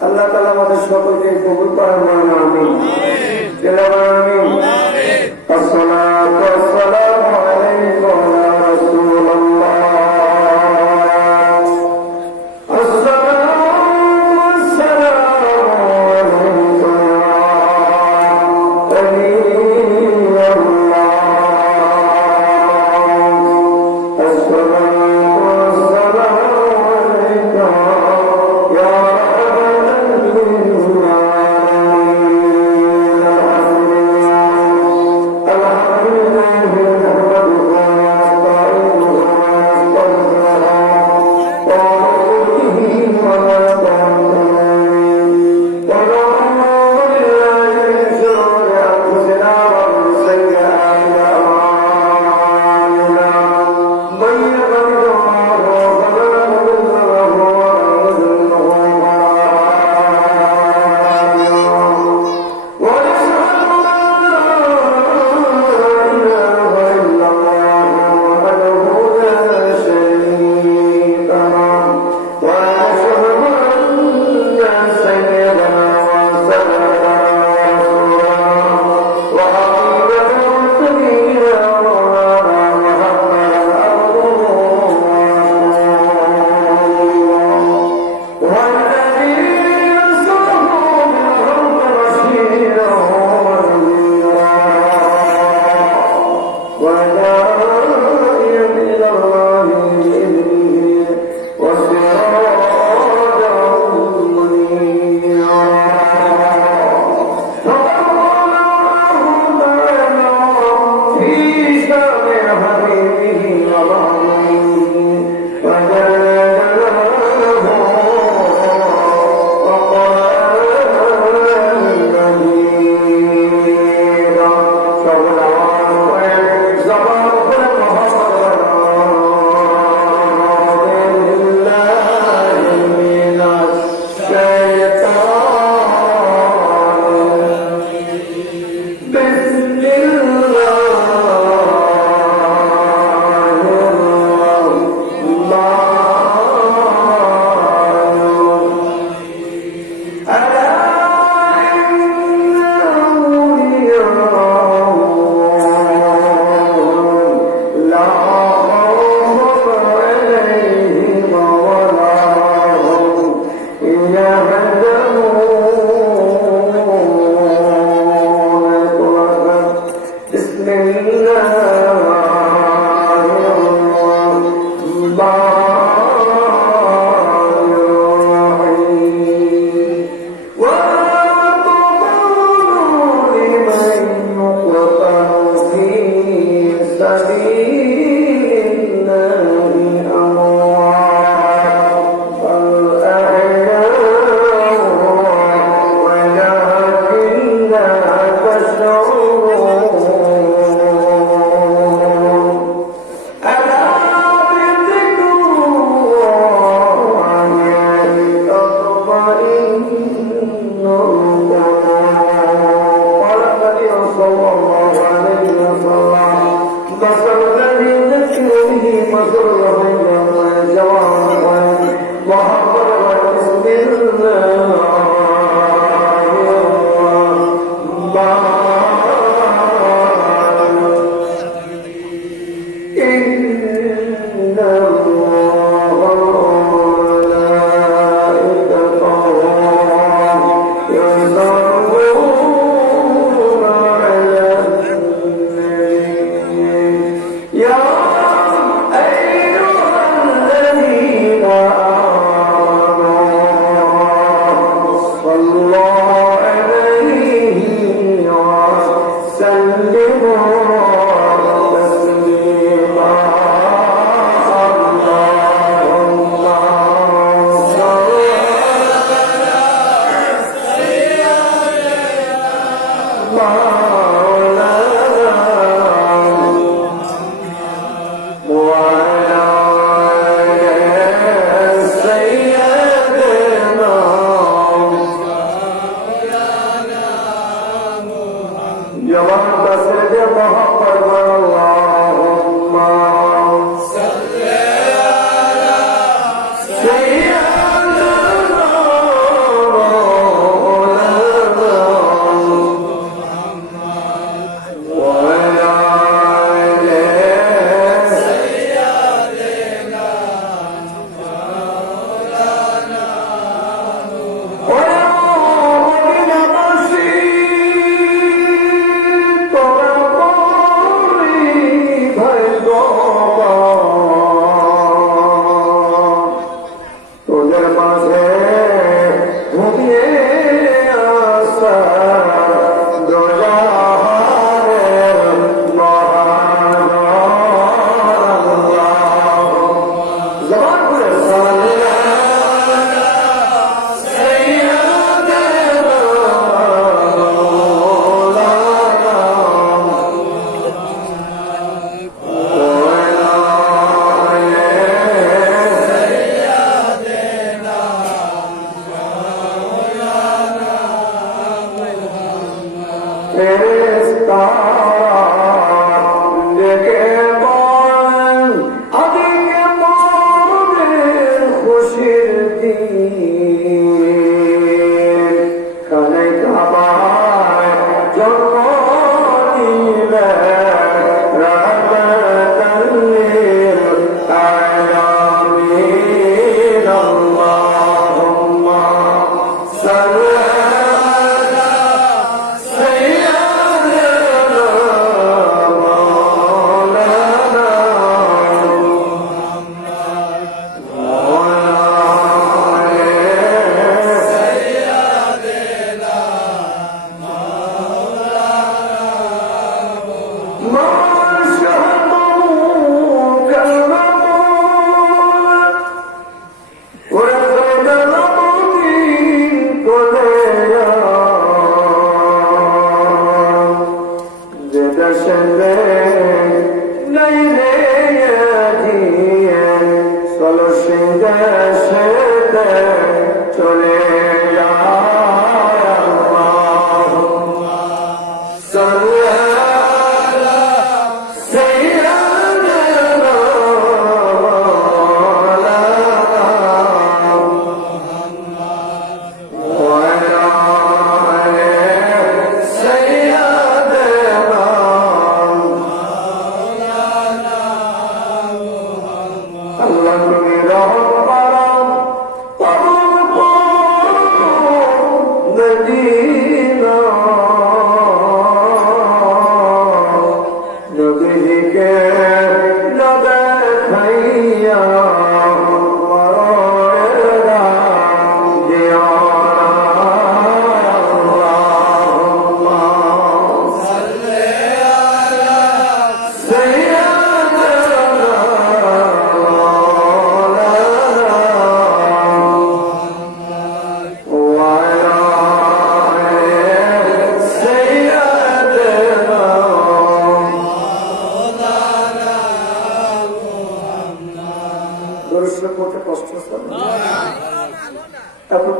আল্লাহ তাআলা আমাদের সকলকে কবুল করেন, আমিন। আমিন। আসসালাতু ওয়াসসালামু আলাইকা ইয়া রাসূলুল্লাহ।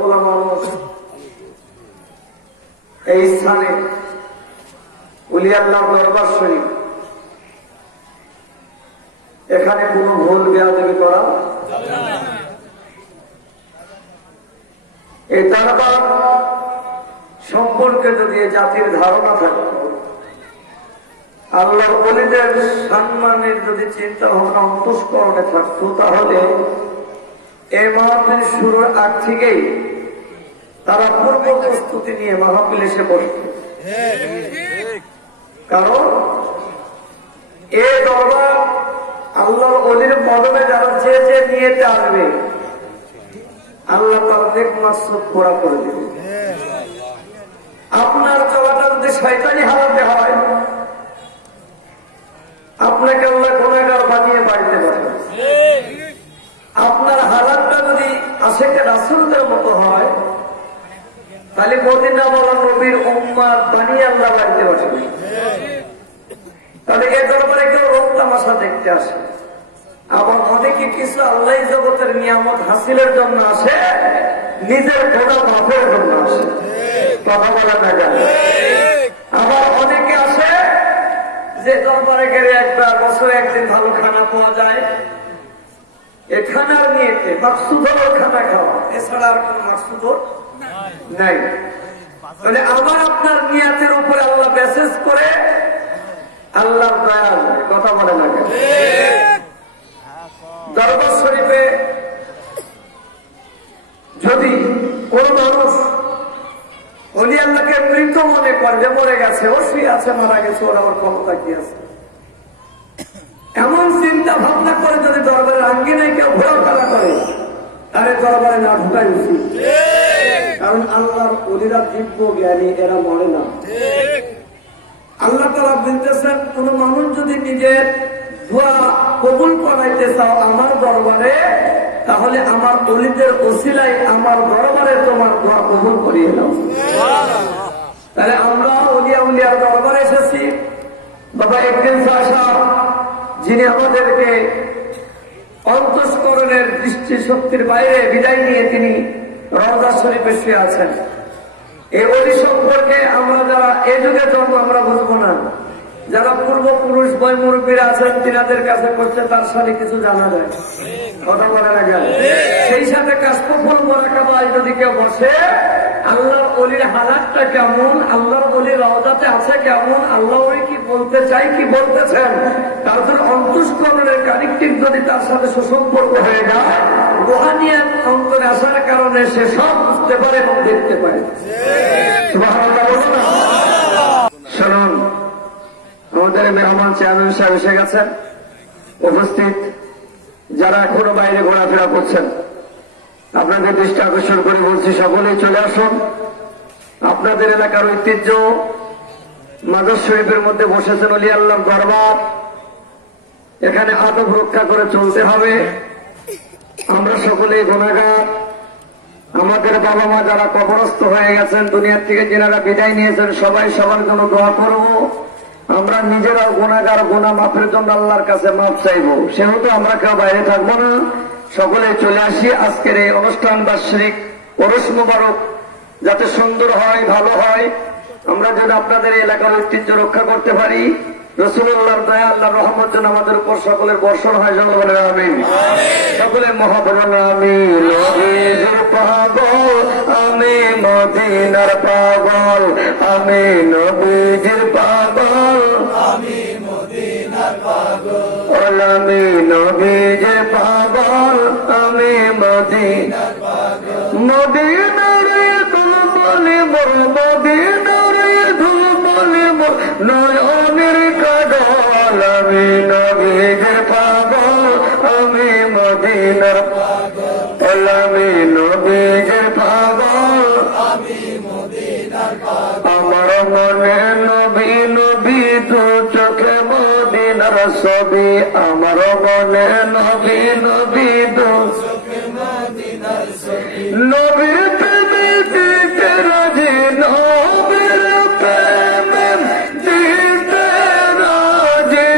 আল্লাহ মানুষ এই স্থানে ওলি আল্লাহ দরবার শরীফ, এখানে কোনো ভুল বেয়াদবি করা যাবে না। এই দরবার সম্পর্কে যদি জাতির ধারণা থাকে, আল্লাহর ওলিদের সম্মানের যদি চিন্তা ভাবনা অন্তঃকরণে থাকতো, তাহলে এই মাহফিল শুরুর আগ থেকেই তারা পূর্ব প্রস্তুতি নিয়ে মাহফিল এসে বসত। কারণ এই দরবার আল্লাহর ওলির কদমে যারা চেয়ে চেয়ে নিয়েতে আসবে, আল্লাহ তার নেক মাকসুদ পুরা করে দেবে। আপনার চলাটা যদি শয়তানি হারাতে হয়, আপনাকে আল্লাহ গুনাহগার বানিয়ে বাড়িতে পাঠাবে। আপনার হালাতটা যদি আশেকে রাসূলদের মতো হয়, তাহলে মদিনাওয়ালা নবীর উম্মত বানিয়ে আল্লাহ বাড়িতে পাঠাবে। তাহলে এ দরবারে কেউ রোগ তামাশা দেখতে আসে, আবার অনেকে কিছু আল্লাহ জগতের নিয়ামত হাসিলের জন্য আসে, নিজের গুনাহ মাফের জন্য আসে। কথা বলা না যায়। আবার অনেকে আসে যে দরবারে গেলে একবার বছরে একদিন ভালো খানা পাওয়া যায়, এ খানার নিয়েতে মাকসুদ হলো খানা খাওয়া, এছাড়া আর কোন মাকসুদ নাই। তাহলে আমার আপনার নিয়াতের উপরে আল্লাহ মেসেজ করে আল্লাহ দয়া। কথা বলে না কেন? দরবার শরীফে যদি কোন মানুষ ওলি আল্লাহকে মৃত মনে করে, যে মরে গেছে, ও শুয়ে আছে, মারা গেছে, ওর আমার ক্ষমতা কি আছে, এমন চিন্তা ভাবনা করে যদি দরবারের আঙ্গিনায় কেউ ঘোরাফেরা করে, তাহলে দরবারে না ঢুকাই উচিত। কারণ আল্লাহর ওলিরা দিব্য জ্ঞানী, এরা মরে না। আল্লাহ তাআলা বলতেছেন, কোন মানুষ যদি নিজের দোয়া কবুল করাইতে চাও আমার দরবারে, তাহলে আমার ওলিদের ওসিলায় আমার দরবারে তোমার দোয়া কবুল করিয়ে দাও। তাহলে আমরা ওলিয়া উলিয়ার দরবারে এসেছি। বাবা একদিন সাহেব, যিনি আমাদেরকে অন্তঃকরণের দৃষ্টি শক্তির বাইরে বিদায় নিয়ে তিনি রওজা শরীফে শুয়ে আছেন, এই ওলি সম্পর্কে আমরা যারা এই যুগে জন্ম আমরা বুঝবো না, যারা পূর্বপুরুষ বয় মুরব্বীরা আছেন তিনাদের কাছে করছে, তার সাথে কিছু জানা যায়। কথা বলে না গেল। সেই সাথে কাশফুল মোরাকাবায় যদি কেউ বসে, আল্লাহর ওলির হালাতটা কেমন, আল্লাহর ওলির রওজাতে আছে কেমন, আল্লাহ ওলি কি বলতে চাই, কি বলতেছেন, তার জন্য অন্তঃকরণের কানেক্টিভ যদি তার সাথে সুসম্পর্ক হয়ে যায়, রুহানিয়াত অন্তরে আসার কারণে সে সব বুঝতে পারে এবং দেখতে পারে। সুবহানাল্লাহ বলুন না। শুনুন, আমাদের মেহমান চেয়ারম্যান সাহেব এসে গেছেন। উপস্থিত যারা এখনো বাইরে ঘোরাফেরা করছেন, আপনাদের দৃষ্টি আকর্ষণ করে বলছি, সকলেই চলে আসুন। আপনাদের এলাকার ঐতিহ্য মাজার শরীফের মধ্যে বসেছেন ওলি আল্লাহর দরবার, এখানে আদব রক্ষা করে চলতে হবে। আমরা সকলেই গুনাহগার। আমাদের বাবা মা যারা কবরস্থ হয়ে গেছেন, দুনিয়ার থেকে যেনারা বিদায় নিয়েছেন, সবাই সবার জন্য দোয়া করব। আমরা নিজেরাও গুনাহগার, গুনাহ মাফের জন্য আল্লাহর কাছে মাফ চাইবো। সেহেতু আমরা কেউ বাইরে থাকবো না, সকলে চলে আসি। আজকের এই অনুষ্ঠান বার্ষিক ওরস মোবারক যাতে সুন্দর হয়, ভালো হয়, আমরা যেন আপনাদের এলাকার ঐতিহ্য রক্ষা করতে পারি। রাসূলুল্লাহর দয়া, আল্লাহর রহমত যেন আমাদের উপর সকলের বর্ষণ হয়। সকলে বলেন আমিন। সকলে মহাবরণ আমিন। নবীর পাগল আমি, মদিনার পাগল আমি, নবীর পাগল আমি, মদিনার পাগল আমি, নবীর পাগল আমি, মদিনার পাগল। মদিনার দুল বলিব, মদিনার দুল বলিব, নয়নের কাজল আমি, নবীর পাগল আমি, মদিনার পাগল আমি, নবীর পাগল আমি, মদিনার পাগল। আমার মনে নবী নবী দু চোখে মদিনার ছবি, আমার মনে নবী নবী দু চোখে মদিনার ছবি। নবীর প্রেমে দিতে রাজি, নবীর প্রেমে দিতে রাজি,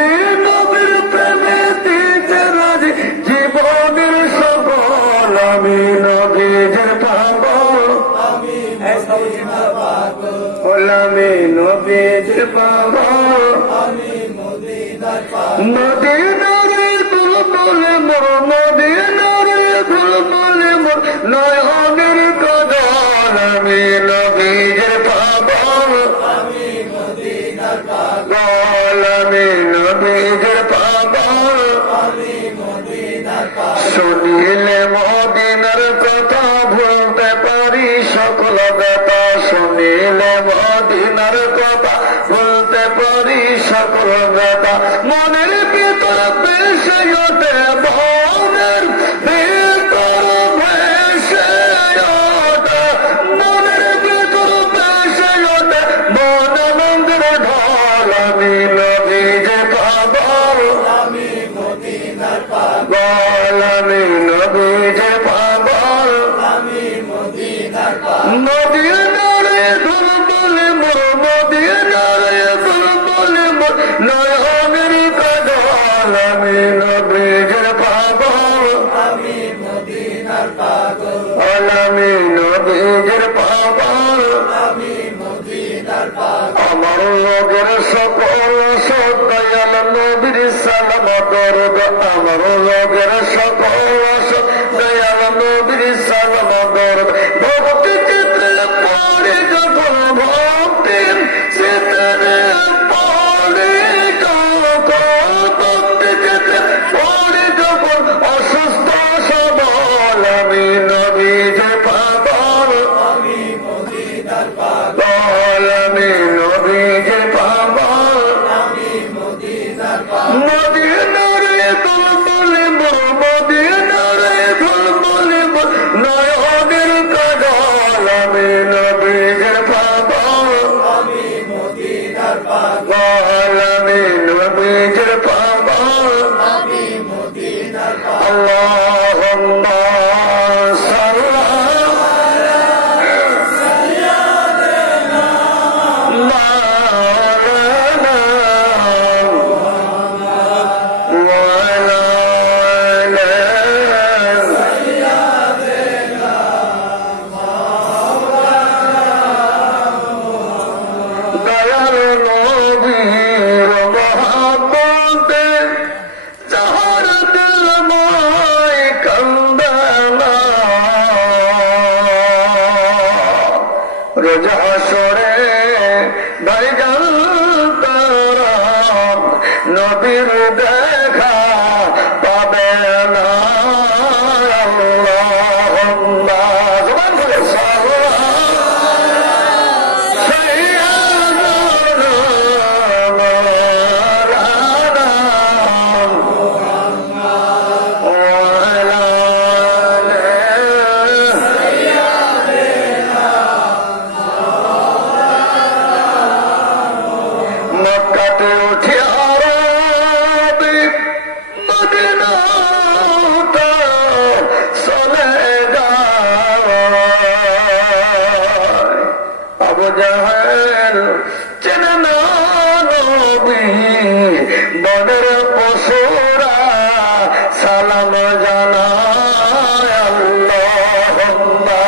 নবীর প্রেমে দিতে রাজি, জীবনের সকল আমি, নবীর পাগল গোলামি নবীজির পাগল মদিনারে বুলবুল মোর মদিনারে বুলবুল মোর নয়নের কাজল আমি নবীজির পাগল আমি নবীজির পাগল শুনিলে মদিনার কথা ভুলতে পারি সকল ব্যথা শুনিলে মদিনার কথা ভুলতে পারি সকল ব্যথা মনের ভিতর ভেসে ওঠে মনের ভিতর ভেসে ওঠে মনের ভিতর ভেসে ওঠে মন আনন্দের ঢল আমি নবীজে পাগল আমি মদিনার পাগল আমি নবীজে পাগল আমি মদিনার পাগল মদিনারে বুলবুল মোর মদিনারে বুলবুল মোর নয়নের কাজল আমি নবীজের পাগল আমি মদিনার পাগল আমি নবীজের পাগল আমি মদিনার পাগল আমার লোকের সকল সদয়াল নবীর সালাম দরদ আমার লোকের সকল সদয়াল নবীর সালাম দরদ ভক্তি চিত্রে পড়ে যখন ভক্তি চিত্রে পড়ে যখন ভক্তি চিত্রে পড়ে যখন অসুস্থ সবল আমি নবীজের পাগল আমি মদিনার পাগল আমি নবীজের পাগল আমি মদিনার পাগল মদিনারে বুলবুল মোর মদিনারে বুলবুল মোর নয়নের কাজল আমি নবীজের পাগল আমি মদিনার পাগল আমি নবীজের পাগল আমি মদিনার পাগল আল্লাহুম্মা সাল্লি নবীর দেখা পাবে না আল্লাহুম্মা জবান খুলে সাইয়্যিদানা মাওলানা মুহাম্মদ ওয়া আলা আলিহি সাইয়্যিদিনা মাওলানা মক্কাতে উঠে চেনে না নবী বনের পশুরা সালাম জানায় আল্লাহুম্মা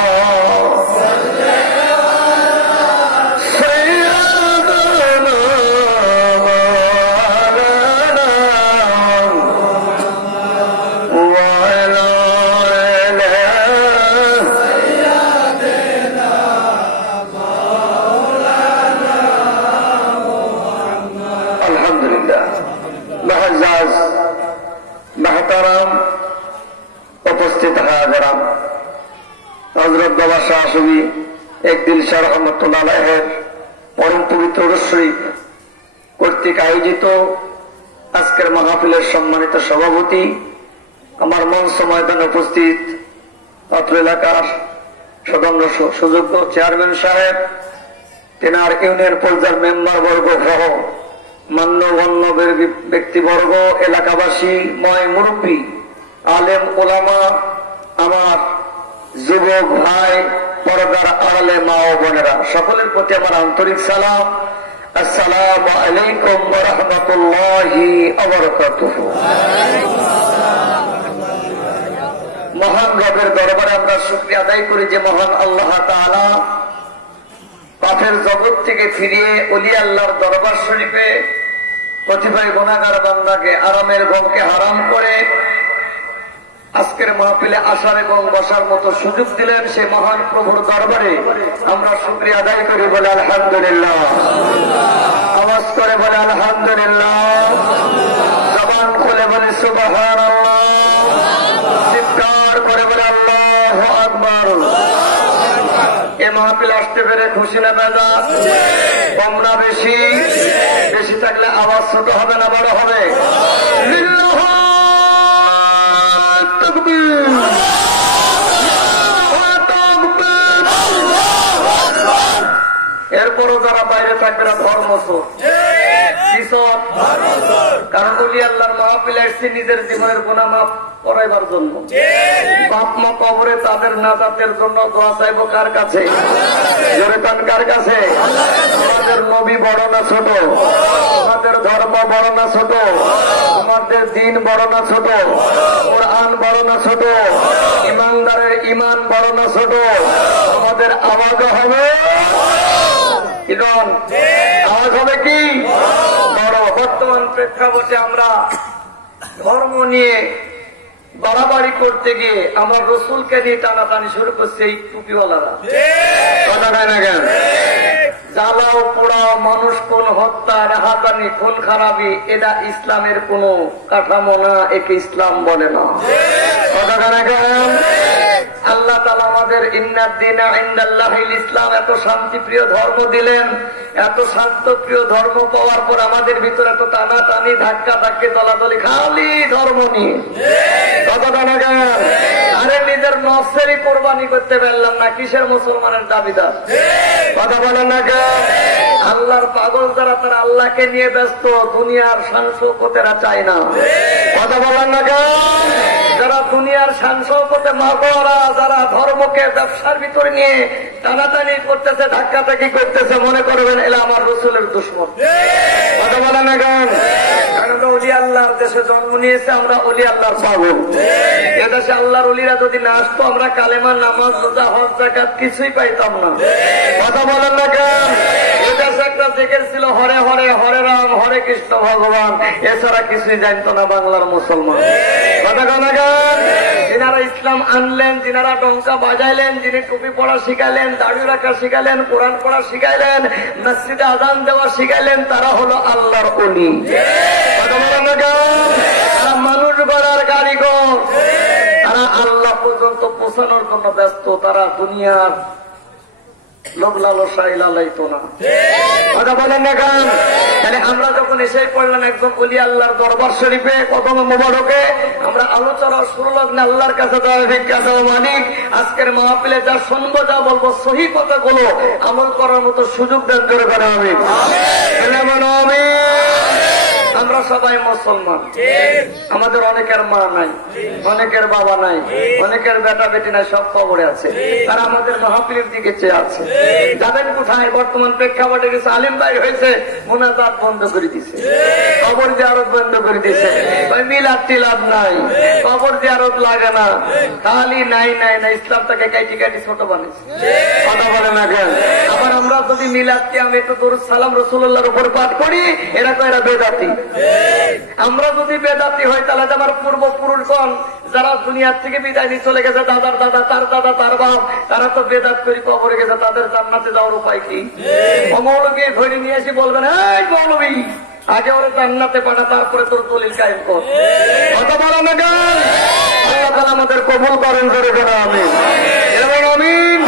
সাইয়্যিদানা মাওলানা ওয়া আলা উপস্থিত হাজারাম হযরত বাবা শাহ সুফি একদিন শাহ রহমতুল্লাহ আলাইহির পরম পবিত্র শরীফ কর্তৃক আয়োজিত আজকের মাহফিলের সম্মানিত সভাপতি আমার মঞ্চ ময়দানে উপস্থিত অত্র এলাকার সুযোগ্য চেয়ারম্যান সাহেব তেনার ইউনিয়ন পর্যায়ের মেম্বার বর্গ সহ মান্যগণ্য ব্যক্তিবর্গ এলাকাবাসী ময় মুরব্বী আলেম ওলামা আমার যুবক ভাই পর্দার আড়ালে মা ও বোনেরা সকলের প্রতি আমার আন্তরিক সালাম আসসালামু আলাইকুম ওয়া রাহমাতুল্লাহি ওয়া বারাকাতুহু। মহান রবের দরবারে আমরা শুকরিয়া আদায় করি যে মহান আল্লাহ তাআলা থেকে ফিরিয়ে ওলি আল্লাহর দরবার শরীফে কতিপয় গুনাহগার বান্দাকে আরামের ঘুমকে হারাম করে আজকের মাহফিলে আসার এবং বসার মতো সুযোগ দিলেন সেই মহান প্রভুর দরবারে আমরা শুকরিয়া আদায় করি, বলে আলহামদুলিল্লাহ। আওয়াজ করে বলে আলহামদুলিল্লাহ, জবান খুলে বলে সুবহানাল্লাহ, চিৎকার করে বলে আল্লাহু আকবার। এ মাহফিল আসতে পেরে খুশি না বেজার? কম না বেশি? বেশি থাকলে আওয়াজ ছোট হবে না বড় হবে? এরপরও যারা বাইরে থাকবে না ধর্ম কারণ ওলি আল্লাহর মাহফিলে এসেছি নিজের জীবনের গুনাহ মাফ করাইবার জন্য, বাপ মা কবরে তাদের নাজাতের জন্য দোয়া চাইব কার কাছে? জোরে কান কার কাছে? আমাদের নবী বড় না ছোট? আমাদের ধর্ম বড় না ছোট? আমাদের দিন বড় না ছোট? কোরআন বড় না ছোট? ইমানদারের ইমান বড় না ছোট? আমাদের আওয়াজ হবে আওয়াজ হবে কি বড়? বর্তমান প্রেক্ষাপটে আমরা ধর্ম নিয়ে বাড়াবাড়ি করতে গিয়ে আমার রসুলকে নিয়ে টানাটানি শুরু করছে এই টুপিওয়ালারা। কথা হয় না কেন? জ্বালাও পোড়াও, মানুষ কোন হত্যা, রাহাজানি, খুন খারাপি, এটা ইসলামের কোন কাঠামো না, একে ইসলাম বলে না। কথা হয় না কেন? আল্লাহ তাআলা আমাদের ইন্নাদ-দীনা ইনদাল্লাহিল ইসলাম এত শান্তিপ্রিয় ধর্ম দিলেন। এত শান্তপ্রিয় ধর্ম পাওয়ার পর আমাদের ভিতরে এত টানাটানি, ধাক্কা ধাক্কি, দলাদলি, খালি ধর্ম নিয়ে। কথা না কেন? আরে নিজের নফসেরই কোরবানি করতে পারলাম না, কিসের মুসলমানের দাবিদার? কথা বলেন না কেন? আল্লাহর পাগল যারা তারা আল্লাহকে নিয়ে ব্যস্ত, দুনিয়ার শান শৌকতেরা চায় না। কথা বলেন না কেন? যারা দুনিয়ার শান শৌকতে মাগরা, যারা ধর্মকে ব্যবসার ভিতরে নিয়ে টানাটানি করতেছে, ধাক্কাধাক্কি করতেছে, মনে করবেন এলা আমার রসুলের দুশমন। কথা বলেন না কেন? কারণ ওলি আল্লাহর দেশে জন্ম নিয়েছে, আমরা ওলি আল্লাহর পাগল। এদেশে আল্লাহর ওলিরা যদি না আসতো আমরা কালেমা, নামাজ, রোজা, হজ, যাকাত কিছুই পাইতাম না। কথা বলেন না কেন? এদেশে একটা জিকির ছিল হরে হরে, হরে রাম, হরে কৃষ্ণ ভগবান, এছাড়া কিছুই জানতো না বাংলার মুসলমান। কথা কেন? যিনারা ইসলাম আনলেন, যিনারা ডঙ্কা বাজাইলেন, যিনি টুপি পড়া শিখাইলেন, দাড়ি রাখা শিখাইলেন, কোরআন পড়া শিখাইলেন, মসজিদে আযান দেওয়া শিখাইলেন, তারা হলো আল্লাহর ওলি। কথা বলেন না কেন? তারা মানুষ গড়ার কারিগর, তারা আল্লাহ পর্যন্ত পৌঁছানোর জন্য ব্যস্ত, তারা দুনিয়ার লোভ লালসায় লালাইতো না। কথা বলেন না কেন? তাহলে আমরা যখন এসে পড়লাম একজন ওলি আল্লাহর দরবার শরীফে, কদমে মোবারকে, আমরা আলোচনা শুরু লগ্নে আল্লাহর কাছে দেওয়া ভিক্ষা দেওয়া মালিক, আজকের মাহফিলে যা শুনবো, যা বলবো, সহি কথাগুলো আমল করার মতো সুযোগ দেন করে করে আমিন। আমরা সবাই মুসলমান, আমাদের অনেকের মা নাই, অনেকের বাবা নাই, অনেকের বেটা বেটি নাই, সব কবরে আছে। তারা আমাদের মাহফিলের দিকে চেয়ে আছে। যাবেন কোথায়? বর্তমান প্রেক্ষাপটে কিছু আলিম ভাই হয়েছে, মুনাজাত বন্ধ করে দিছে, কবর জিয়ারত বন্ধ করে দিছে, মিলাদ টিলাদ নাই, কবর জিয়ারত লাগে না, খালি নাই নাই না, ইসলামটাকে কাটি কাটি ছোট বানিয়েছে। কথা বলে না কেন? আবার আমরা যদি মিলাদ কিয়াম একটু দরুদ সালাম রাসূলুল্লাহর উপর পাঠ করি, এরা তো এরা বেদাতি। আমরা যদি বেদাতি হই, তাহলে আমার পূর্বপুরুষগণ যারা দুনিয়ার থেকে বিদায় নিয়ে চলে গেছে, দাদার দাদা, তার দাদা, তার বাপ, তারা তো বেদাত করে কবরে গেছে, তাদের জান্নাতে যাওয়ার উপায় কি? মৌলবী ধরে নিয়ে এসে বলবেন, এই মৌলবী আগে ওরা জান্নাতে পাঠা, তারপরে তোর দলিল কায়েম কর। কথা বলা না গান? আল্লাহ তাআলা আমাদের কবুল করেন করে করে আমিন। আমিন।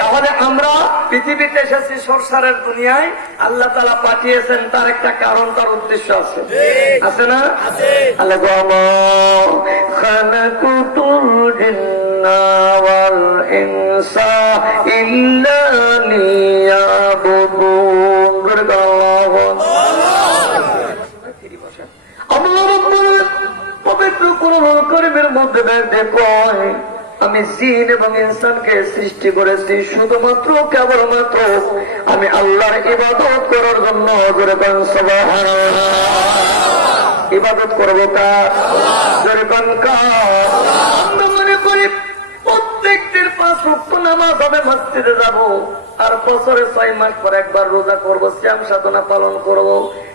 তাহলে আমরা পৃথিবীতে এসেছি সংসারের দুনিয়ায়, আল্লাহ তাআলা পাঠিয়েছেন, তার একটা কারণ, তার উদ্দেশ্য আছে, আছে না? আল্লাহ খালাকুতুল জিন্না ওয়াল ইনসা ইল্লা লিয়াবুদুন। পবিত্র কোরআনুল কারীমের মধ্যে কয়, আমি জিন এবং ইনসানকে সৃষ্টি করেছি শুধুমাত্র কেবলমাত্র আমি আল্লাহর ইবাদত করার জন্য। সুবহানাল্লাহ। ইবাদত করবো কার? জোরে বলেন কার? আমরা মনে করি প্রত্যেকটির ৫ ওয়াক্ত নামাজ হবে, মসজিদে যাব, আর বছরে 6 মাস পর একবার রোজা করব, শ্যাম সাধনা পালন করব,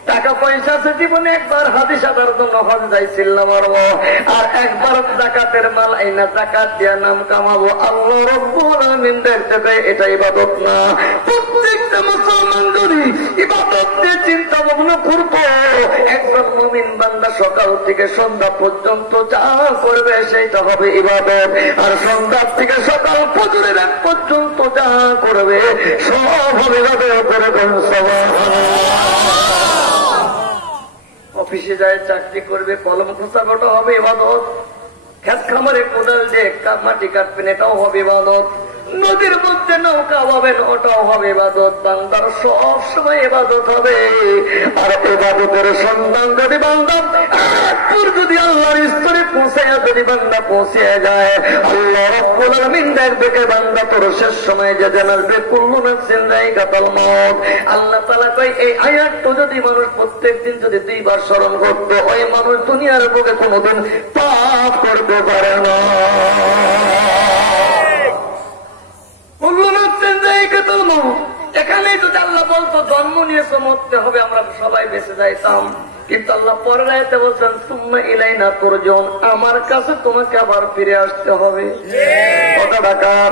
টাকা পয়সা আছে জীবনে একবার হাদিস আদার জন্য হজ যাইছিলাম মারবো, আর একবার যাকাতের মাল আইনা যাকাত দিয়া নাম কামাবো। আল্লাহ রাব্বুল আলামিন দেখতে পায় এটা ইবাদত না। প্রত্যেকটা মুসলমান যদি ইবাদত নিয়ে চিন্তা ভাবনা করবো, একজন মুমিন বান্দা সকাল থেকে সন্ধ্যা পর্যন্ত যা করবে সেইটা হবে ইবাদত, আর সন্ধ্যা থেকে সকাল ফজরের আগ পর্যন্ত যা করবে সব হবে ইবাদত। অফিসে যায় চাকরি করবে, কলম খোঁচানোটা হবে ইবাদত, খেত খামারে কোদাল দিয়ে মাটি কাটবেন এটাও হবে ইবাদত, নদীর মধ্যে নৌকা হবেন ওটাও হবে ইবাদত। বান্দার সব সময় ইবাদত হবে। আর ইবাদতের সন্ধান যদি বান্দা যদি আল্লাহর স্তরে পৌঁছায়, যদি বান্দা পৌঁছে যায়, আল্লাহ রাব্বুল আলামিন দেখবে বান্দা তোর শেষ সময় যে জানাবে কুল্লু নাফসিন যায়কাতুল মাউত। আল্লাহ তাআলা কয় এই আয়াতটা যদি মানুষ প্রত্যেকদিন যদি 2 বার স্মরণ করত, ওই মানুষ দুনিয়ার বুকে কোনোদিন পাপ করতে পারে না। এখানে যদি আল্লাহ বলতো জন্ম নিয়েছে মরতে হবে, আমরা সবাই বেঁচে যাইতাম, কিন্তু আল্লাহ পরের আয়াতে বলছেন সুম্মা ইলাইনা তুরজাউন, আমার কাছে তোমাকে আবার ফিরে আসতে হবে। কথাটা কার?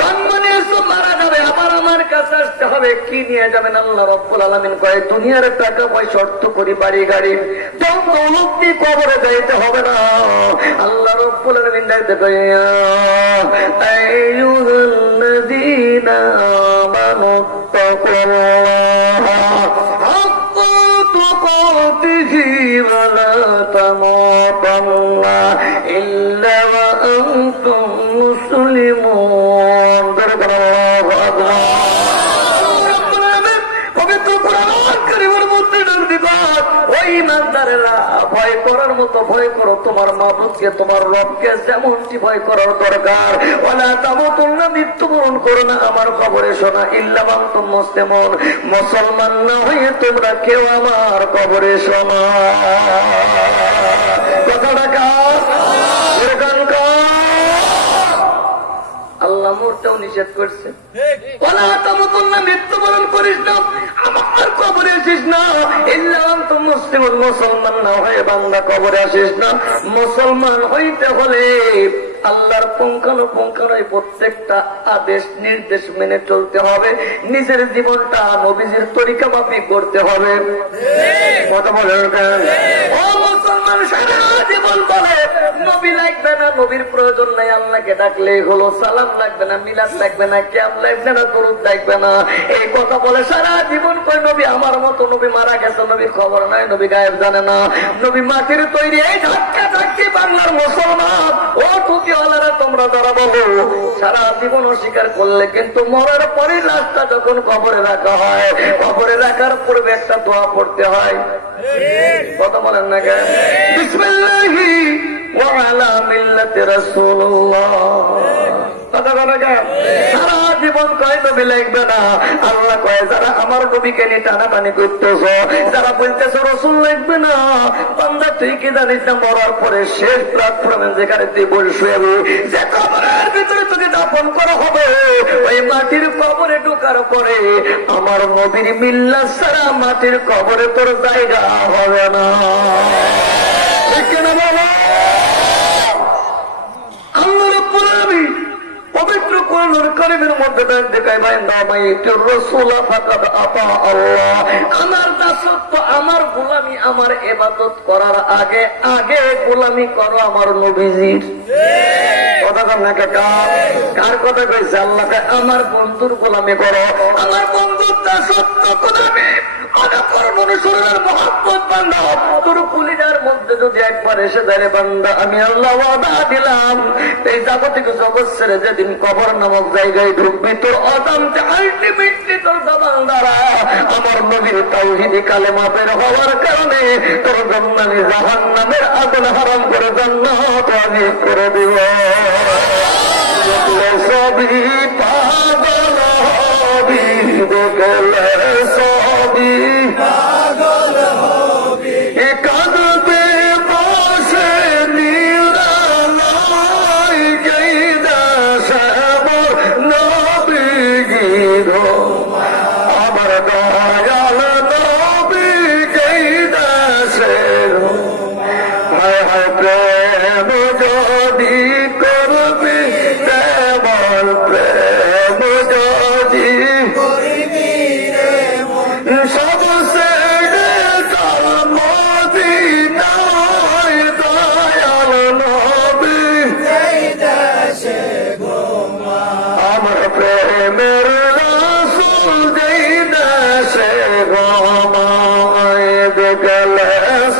জন্ম নিয়েছো মারা যাবে, আবার আমার কাছে আসতে হবে। কি নিয়ে যাবেন? আল্লাহ রাব্বুল আলামিন কয় দুনিয়ার টাকা পয়সা অর্থ করি বাড়ি গাড়ি দৌলত দিয়ে কবরে যাইতে হবে না। আল্লাহ রাব্বুল আলামিন ডাকতে কয় আইয়ুহাল্লাযীনা আমানু তাকুল্লাহা হাক্কা তুকাতিহি ওয়া লা তামুতুন্না ইল্লা ওয়া আনতুম মুসলিমুন। আল্লাহু আকবার। পবিত্র কোরআন কারীমের মধ্যে ডাক দিবা, ওই ইমানদারেরা ভয় করার মতো ভয় করো তোমার মাবুদকে, তোমার রবকে, যেমনটি ভয় করার দরকার। ওয়ালা তামুতুন্না, মৃত্যুবরণ করো না আমার কবরে শোনা ইল্লা ওয়া আনতুম মুসলিমুন, মুসলমান না হয়ে তোমরা কেউ আমার কবরে শোনা। কথাটা কার? আল্লাহ মরতেও নিষেধ করছে। ওয়ালা তামুতুন্না, মৃত্যুবরণ করিস না আমার কবরে আসিস না ইল্লা ওয়া আনতুম মুসলিমুন, মুসলমান না হয়ে বান্দা কবরে আসিস না। মুসলমান হইতে হলে আল্লাহর পুঙ্খানুপুঙ্খানু প্রত্যেকটা আদেশ নির্দেশ মেনে চলতে হবে, নিজের জীবনটা নবীজির তরিকা মাফিক করতে হবে। কথা বলেন কেন? ও মুসলমান সারা জীবন বলে নবী লাগবে না, নবীর প্রয়োজন নাই, আল্লাহকে ডাকলেই হলো, সালাম লাগবে না, মিলাদ লাগবে না, কিয়াম লাগবে না, দরুদ লাগবে না, এই কথা বলে সারা জীবন কয় নবী আমার মতো, নবী মারা গেছে, নবীর খবর নাই, নবী গায়েব জানে না, নবী মাটির তৈরি। এই ধাক্কা ধাক্কি বাংলার মুসলমান ও টুপিওয়ালারা তোমরা যারা বলো সারা জীবন অস্বীকার করলে, কিন্তু মরার পরে লাশটা যখন কবরে রাখা হয়, কবরে রাখার পূর্বে একটা দোয়া পড়তে হয়। কথা বলেন না কেন? বিসমিল্লাহি ওয়া আলা মিল্লাতি রাসূলুল্লাহ। সারা জীবন কয় নবী লাগবে না, আল্লাহ কয় যারা আমার নবীকে নিয়ে টানাটানি করতেছ, যারা বলতেছ রসুল লাগবে না, বান্দা তুই কি জানিস না মরার পরে শেষ প্ল্যাটফর্মে যেখানে তুই বসে যে কবরের ভিতরে তোকে দাফন করা হবে, ওই মাটির কবরে ঢোকার পরে আমার নবীর মিল্লাত ছাড়া মাটির কবরে তোর জায়গা হবে না। ঠিক কিনা বলো? আল্লাহ রাব্বুল আলামিন পবিত্র কোরআনুল কারীমের মধ্যে দেখায় বান্দা মাইতুর রাসূল ফাকাদ আতা আল্লাহ, আমার দাসত্ব, আমার গোলামি, আমার ইবাদত করার আগে আগে গোলামি করো আমার নবীজির। কথা কন না কার কথা কইছে? আল্লাহ আমার বন্ধুর গোলামি করো, আমার বন্ধুর দাসত্ব গোলামি অনুসরণের মহব্বত বান্দা তোর কুলিজার মধ্যে যদি একবার এসে দেয় বান্দা, আমি আল্লাহ ওয়াদা দিলাম এই জাগতিক জগৎ ছেড়ে যেদিন কবর নামক জায়গায় ঢুকবি তোর অজান্তে আলটিমেটলি তোর বান্দারা আমার নবীর তাওহীদি কালেমা বের হওয়ার কারণে তোর জন্য আমি জাহান্নামের আগুন হারাম করে জান্নাত আমি করে দিব। সবই পাগল হবি দেখলে সবই পাগল হবি, কাঁদবে বসে নিরালাই কেইদা সব নবীজি গো আমার দয়াল নবী যেই দেশে হায় হায় প্রেম যদি করবি কেবল প্রেম যদি সবসে দয়াল নবী আমার প্রেমের রাসূল যেই দেশে ঘুমায় দেখলে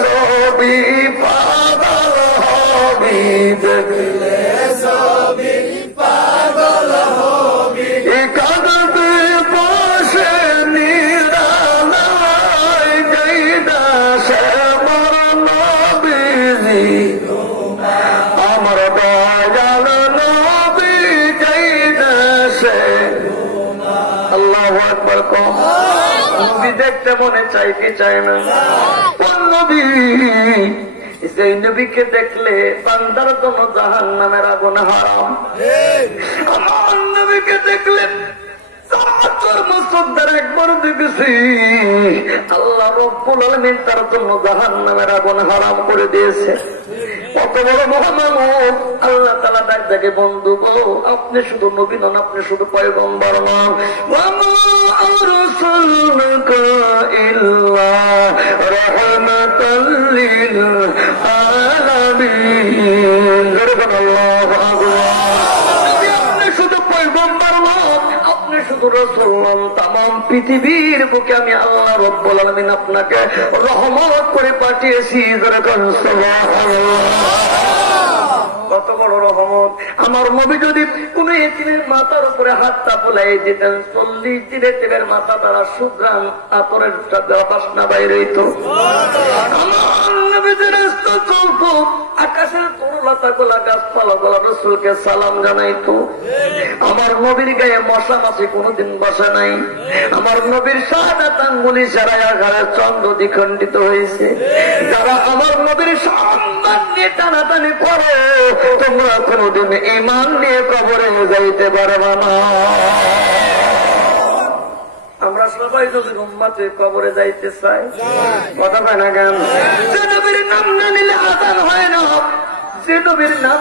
সবই পাগল হবি দেখলে সবই পাগল হবি কাঁদবে বসে নিরালায় যেই দেশে মর নবীজি আমার দয়াল নবী যেই দেশে আল্লাহু আকবার কও নবী দেখতে মনে চাই কি চায় না কোন নবী যেই নবীকে দেখলে বান্দার জন্য জাহান্নামের আগুন হারাম আমার নবীকে দেখলে একবার দেখেছি আল্লাহ রব্বুল আলামিন তার জন্য জাহান্নামের আগুন হারাম করে দিয়েছে কত বড় মহামানব আল্লাহ তাআলা ডাক দেখে বন্ধু গো আপনি শুধু নবী নন আপনি শুধু পয়গম্বর নন ওয়া মা আরসালনাকা ইল্লা রাহমাতাল লিল আলামিন আল্লাহু আকবার আপনি শুধু পয়গম্বর নন আপনি শুধু রাসূল নন तमाम পৃথিবীর বুকে আমি আল্লাহ রব্বুল আলামিন আপনাকে রহমত করে পাঠিয়েছি যেরকম সুবহানাল্লাহ কত বড় রহমত আমার নবী যদি কোন এতিমের মাথার উপরে হাতটা বুলাই দিতেন 40 দিন এতিমের মাথা তারা সুগ্রাম আতরের বাসনা বাইরে হইতো আমার নবী যে রাস্তা চলতো আকাশের তরুলতা গোলা গাছপালা গোলা রাসূলকে সালাম জানাইতো আমার নবীর গায়ে মশা মাছি কোনোদিন বসে নাই আমার নবীর শাহাদাত আঙ্গুলি সারায়া ঘরে চন্দ্র দ্বিখণ্ডিত হয়েছে যারা আমার নবীর সম্মান নিয়ে টানাটানি করো তোমরা কোনদিন ঈমান নিয়ে কবরে যাইতে পারবে না আমরা সবাই যদি উম্মতে কবরে যাইতে চাই কথা হয় না কেন যে নবীর নাম না নিলে আযান হয় না যে নবীর নাম